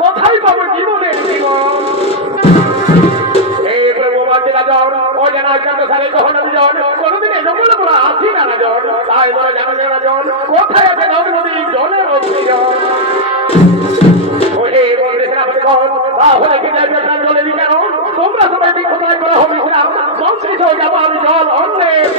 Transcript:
কোথায় পাবো জীবনের জীবন এই প্রভুবাদ রাজন ও যেন সারে কখনো বিজন কোনোদিন জঙ্গলে বলা আসি না রাজন তাই বলে জানো যে রাজন কোথায় আছে নদী জলের অভিজন ওহে বলতে সেনাপতি কন তাহলে কি যাইবে জলে দি কেন তোমরা সবাই কোথায় করা হবে মন্ত্রী সহ যাবো আমি জল অন্যের